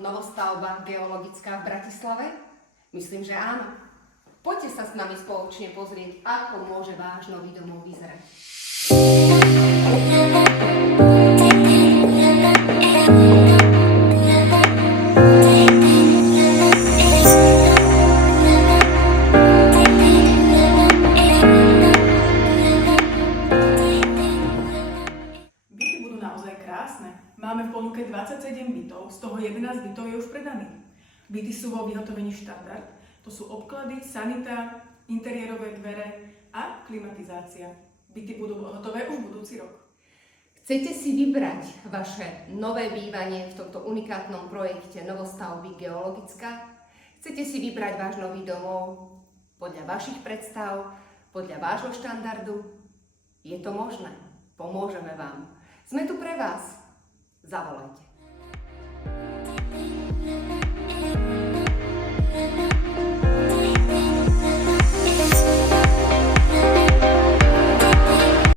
novostavba geologická v Bratislave? Myslím, že áno. Poďte sa s nami spoločne pozrieť, ako môže váš nový domov vyzerať. Byty budú naozaj krásne. Máme v ponuke 27 bytov, z toho 11 bytov je už predaných. Byty sú vo vyhotovení štandard. To sú obklady, sanita, interiérové dvere a klimatizácia. Byty budú hotové už budúci rok. Chcete si vybrať vaše nové bývanie v tomto unikátnom projekte novostavby Geologická? Chcete si vybrať váš nový domov podľa vašich predstav, podľa vášho štandardu? Je to možné. Pomôžeme vám. Sme tu pre vás. Zavolajte.